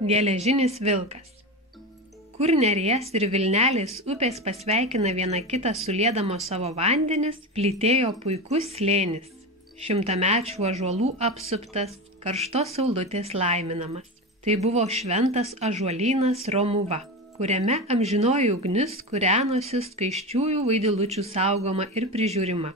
Geležinis vilkas. Kur Neries ir Vilnelės upės pasveikina viena kitą suliedamos savo vandenis, plytėjo puikus slėnis, šimtamečių ąžuolų apsuptas, karštos saulutės laiminamas. Tai buvo šventas ąžuolynas Romuva, kuriame amžinoji ugnis kūrenosi skaiščiųjų vaidilučių saugoma ir prižiūrima.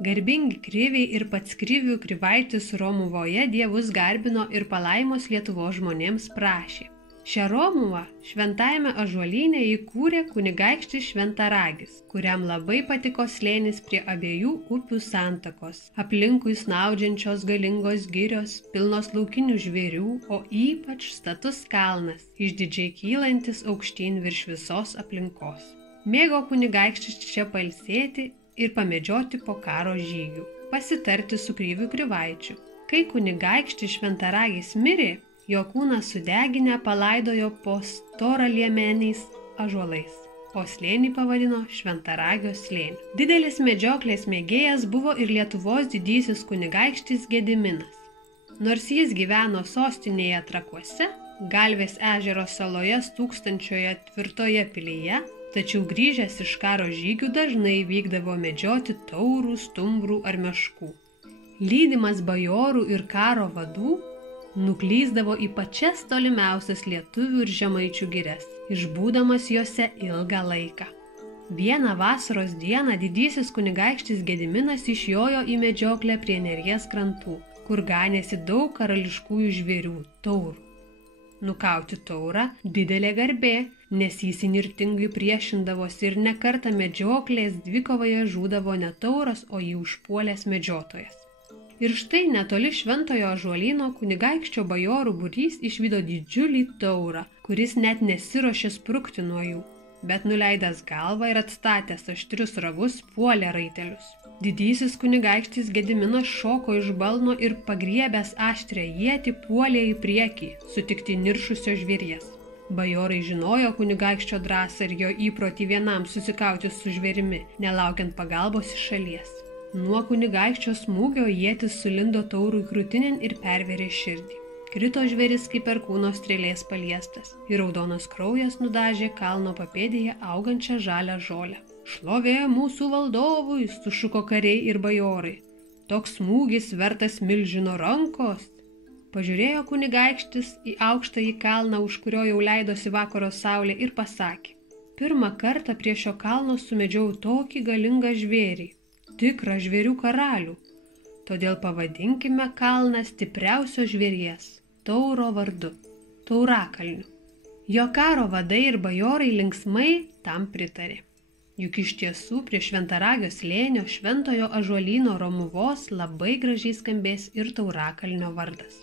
Garbingi kriviai ir pats krivių Krivaitis Romuvoje dievus garbino ir palaimos Lietuvos žmonėms prašė. Šią Romuvą šventajame ąžuolyne įkūrė kunigaikštis Šventaragis, kuriam labai patiko slėnis prie abiejų upių santakos, aplinkui snaudžiančios galingos girios, pilnos laukinių žvėrių, o ypač status kalnas, išdidžiai kylantis aukštyn virš visos aplinkos. Mėgo kunigaikštis čia pailsėti ir pamedžioti po karo žygių, pasitarti su kriviu Krivaičiu. Kai kunigaikštis Šventaragis mirė, jo kūną sudeginę palaidojo po storaliemeniais ąžuolais, o slėnį pavadino Šventaragio slėniu. Didelis medžioklės mėgėjas buvo ir Lietuvos didysis kunigaikštis Gediminas. Nors jis gyveno sostinėje Trakuose, Galvės ežero saloje stūkstančioje tvirtoje pilyje, tačiau grįžęs iš karo žygių dažnai vykdavo medžioti taurų, stumbrų ar meškų. Lydimas bajorų ir karo vadų, nuklyzdavo į pačias tolimiausias lietuvių ir žemaičių girias, išbūdamas jose ilgą laiką. Vieną vasaros dieną didysis kunigaikštis Gediminas išjojo į medžioklę prie Neries krantų, kur ganėsi daug karališkųjų žvėrių, taurų. Nukauti taurą didelė garbė, nes jis įnirtingai priešindavosi ir ne kartą medžioklės dvikovoje žūdavo ne tauras, o jį užpuolęs medžiotojas. Ir štai netoli šventojo ąžuolyno kunigaikščio bajorų būrys išvydo didžiulį taurą, kuris net nesiruošė sprukti nuo jų, bet nuleidęs galvą ir atstatęs aštrius ragus puolė raitelius. Didysis kunigaikštis Gediminas šoko iš balno ir pagriebęs aštrią ietį puolė į priekį, sutikti niršusio žvėries. Bajorai žinojo kunigaikščio drąsą ir jo įprotį vienam susikauti su žvėrimi, nelaukiant pagalbos iš šalies. Nuo kunigaikščio smūgio ietis sulindo taurui krūtinėn ir pervėrė širdį. Krito žvėris kaip perkūno strėlės paliestas ir raudonas kraujas nudažė kalno papėdėje augančią žalią žolę. Šlovė mūsų valdovui, sušuko kariai ir bajorai. Toks smūgis vertas milžino rankos. Pažiūrėjo kunigaikštis į aukštąjį kalną, už kurio jau leidosi vakaro saulė ir pasakė: pirmą kartą prie šio kalno sumedžiau tokį galingą žvėrį, tikrą žvėrių karalių. Todėl pavadinkime kalną stipriausio žvėries, tauro vardu, Taurakalniu. Jo karo vadai ir bajorai linksmai tam pritarė. Juk iš tiesų prie Šventaragio slėnio šventojo ąžuolyno Romuvos labai gražiai skambės ir Taurakalnio vardas.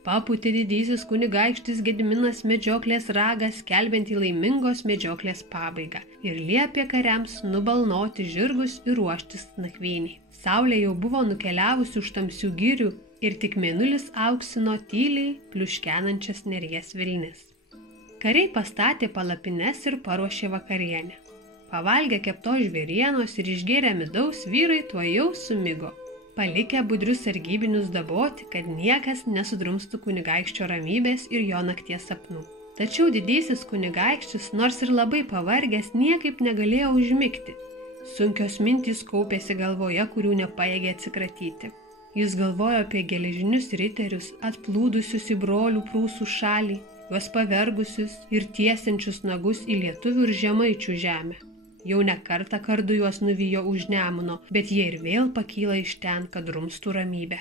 Papūtė didysis kunigaikštis Gediminas medžioklės ragą, skelbiantį laimingos medžioklės pabaigą, ir liepė kariams nubalnoti žirgus ir ruoštis nakvyniai. Saulė jau buvo nukeliavusi už tamsių girių ir tik mėnulis auksino tyliai pliuškenančias Neries vilnis. Kariai pastatė palapines ir paruošė vakarienę. Pavalgę keptos žvėrienos ir išgėrę midaus, vyrai tuojau sumigo, palikę budrius sargybinius daboti, kad niekas nesudrumstų kunigaikščio ramybės ir jo nakties sapnų. Tačiau didysis kunigaikštis, nors ir labai pavargęs, niekaip negalėjo užmigti. Sunkios mintys kaupėsi galvoje, kurių nepajėgė atsikratyti. Jis galvojo apie geležinius riterius, atplūdusius į brolių prūsų šalį, juos pavergusius ir tiesiančius nagus į lietuvių ir žemaičių žemę. Jau ne kartą kardu juos nuvijo už Nemuno, bet jie ir vėl pakyla iš ten, kad drumstų ramybę.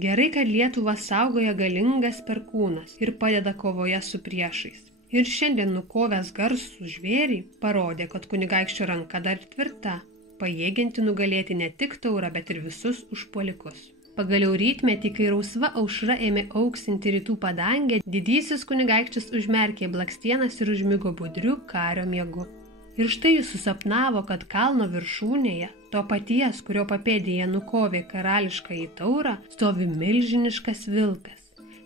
Gerai, kad Lietuvą saugoja galingas perkūnas ir padeda kovoje su priešais. Ir šiandien nukovęs garsų žvėrį parodė, kad kunigaikščio ranka dar tvirta, pajėgianti nugalėti ne tik taurą, bet ir visus užpuolikus. Pagaliau rytmetį, kai rausva aušra ėmė auksinti rytų padangę, didysis kunigaikštis užmerkė blakstienas ir užmigo budriu kario miegu. Ir štai jis susapnavo, kad kalno viršūnėje, to paties, kurio papėdėje nukovė karališkąjį taurą, stovi milžiniškas vilkas.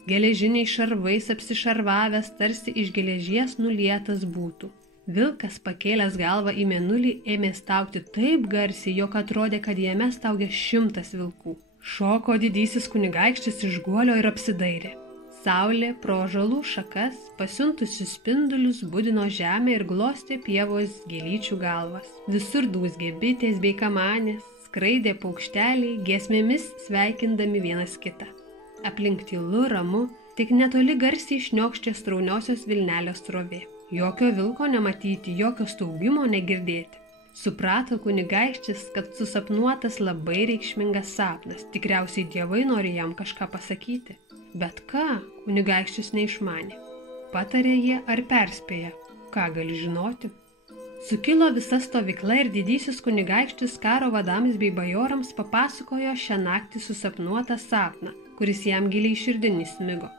Geležiniais šarvais apsišarvavęs, tarsi iš geležies nulietas būtų. Vilkas, pakėlęs galvą į mėnulį, ėmė staugti taip garsiai, jog atrodė, kad jame staugia 100 vilkų. Šoko didysis kunigaikštis iš guolio ir apsidairė. Saulė pro ąžuolų šakas, pasiuntusi spindulius, budino žemę ir glostė pievos gėlyčių galvas. Visur dūzgė bitės bei kamanės, skraidė paukšteliai, giesmėmis sveikindami vienas kitą. Aplink tylu, ramu, tik netoli garsiai šniokštė strauniosios vilnelės srovė. Jokio vilko nematyti, jokio staugimo negirdėti. Suprato kunigaikštis, kad susapnuotas labai reikšmingas sapnas, tikriausiai dievai nori jam kažką pasakyti. Bet ką, kunigaikštis neišmanė. Patarė jie ar perspėja, ką gali žinoti. Sukilo visa stovykla ir didysis kunigaikštis karo vadams bei bajorams papasakojo šią naktį susapnuotą sapną, kuris jam giliai širdin įsmigo.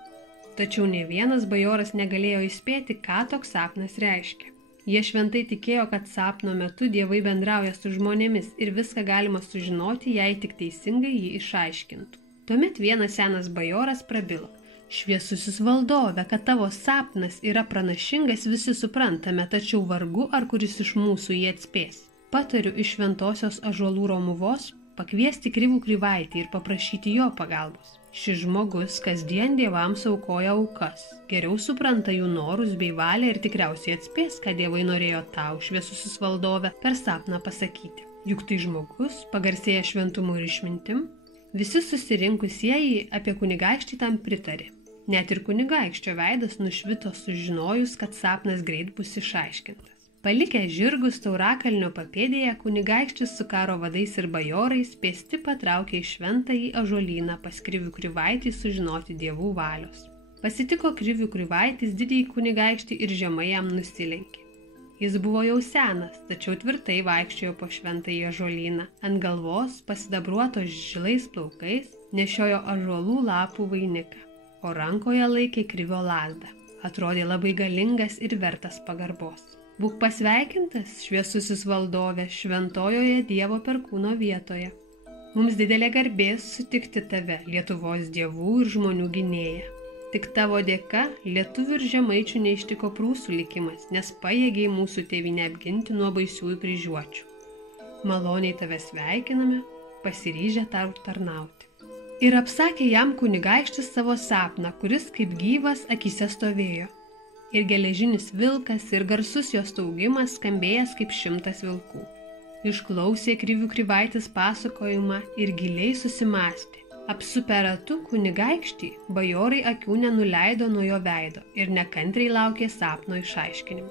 Tačiau ne vienas bajoras negalėjo įspėti, ką toks sapnas reiškia. Jie šventai tikėjo, kad sapno metu dievai bendrauja su žmonėmis ir viską galima sužinoti, jei tik teisingai jį išaiškintų. Tuomet vienas senas bajoras prabilo. Šviesusis valdove, kad tavo sapnas yra pranašingas, visi suprantame, tačiau vargu ar kuris iš mūsų jį atspės. Patariu iš šventosios ąžuolų Romuvos pakviesti Krivų Krivaitį ir paprašyti jo pagalbos. Šis žmogus kasdien dievams aukoja aukas, geriau supranta jų norus bei valią ir tikriausiai atspės, ką dievai norėjo tau, šviesusis valdove, per sapną pasakyti. Juk tai žmogus, pagarsėja šventumu ir išmintim. Visi susirinkusieji apie kunigaikštį tam pritarė. Net ir kunigaikščio veidas nušvito sužinojus, kad sapnas greit bus išaiškintas. Palikę žirgus Taurakalnio papėdėje, kunigaikštis su karo vadais ir bajorais pėsti patraukė į šventąjį ąžuolyną pas Krivių Krivaitį sužinoti dievų valios. Pasitiko Krivių Krivaitis didįjį kunigaikštį ir žemai jam nusilenkė. Jis buvo jau senas, tačiau tvirtai vaikščiojo po šventąjį ąžuolyną. Ant galvos, pasidabruotos žilais plaukais, nešiojo ąžuolų lapų vainiką, o rankoje laikė krivio lazdą. Atrodė labai galingas ir vertas pagarbos. Būk pasveikintas, šviesusis valdove, šventojoje Dievo perkūno vietoje. Mums didelė garbė sutikti tave, Lietuvos dievų ir žmonių gynėja. Tik tavo dėka lietuvių ir žemaičių neištiko prūsų likimas, nes pajėgiai mūsų tėvynę apginti nuo baisiųjų kryžiuočių. Maloniai tave sveikiname, pasiryžę tau tarnauti. Ir apsakė jam kunigaikštis savo sapną, kuris kaip gyvas akyse stovėjo. Ir geležinis vilkas, ir garsus jo staugimas skambėjęs kaip 100 vilkų. Išklausė Krivių Krivaitis pasakojimą ir giliai susimąstė. Apsupę ratu kunigaikštį, bajorai akių nenuleido nuo jo veido ir nekantriai laukė sapno išaiškinimo.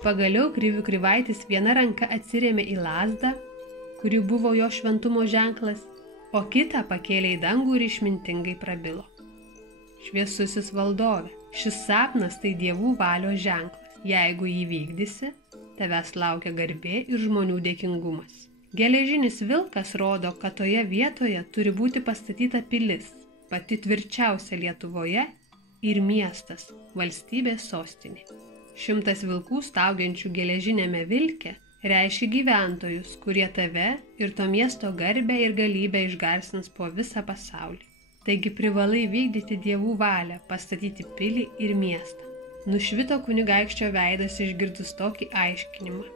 Pagaliau Krivių Krivaitis viena ranka atsirėmė į lazdą, kuri buvo jo šventumo ženklas, o kitą pakėlė į dangų ir išmintingai prabilo. Šviesusis valdove, šis sapnas tai dievų valios ženklas. Jeigu jį vykdysi, tavęs laukia garbė ir žmonių dėkingumas. Geležinis vilkas rodo, kad toje vietoje turi būti pastatyta pilis, pati tvirčiausia Lietuvoje, ir miestas, valstybės sostinė. 100 vilkų staugiančių geležinėme vilke reiškia gyventojus, kurie tave ir to miesto garbę ir galybę išgarsins po visą pasaulį. Taigi privalai vykdyti dievų valią, pastatyti pilį ir miestą. Nušvito kunigaikščio veidas išgirdus tokį aiškinimą.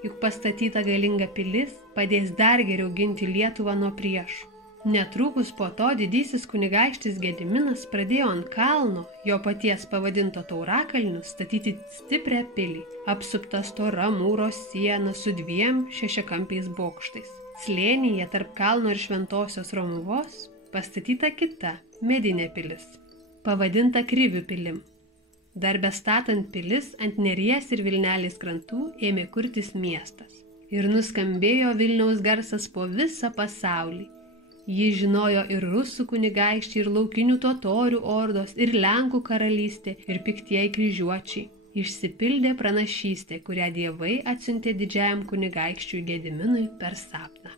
Juk pastatyta galinga pilis padės dar geriau ginti Lietuvą nuo priešų. Netrukus po to didysis kunigaikštis Gediminas pradėjo ant kalno, jo paties pavadinto Taurakalniu, statyti stiprią pilį, apsuptą stora mūro siena su 2 šešiakampiais bokštais. Slėnyje tarp kalno ir šventosios Romuvos pastatyta kita medinė pilis, pavadinta Krivių pilim. Dar bestatant pilis ant Neries ir Vilnelės krantų ėmė kurtis miestas. Ir nuskambėjo Vilniaus garsas po visą pasaulį. Jį žinojo ir rusų kunigaikščiai, ir laukinių totorių ordos, ir Lenkų karalystė, ir piktieji kryžiuočiai. Išsipildė pranašystė, kurią dievai atsiuntė didžiajam kunigaikščiui Gediminui per sapną.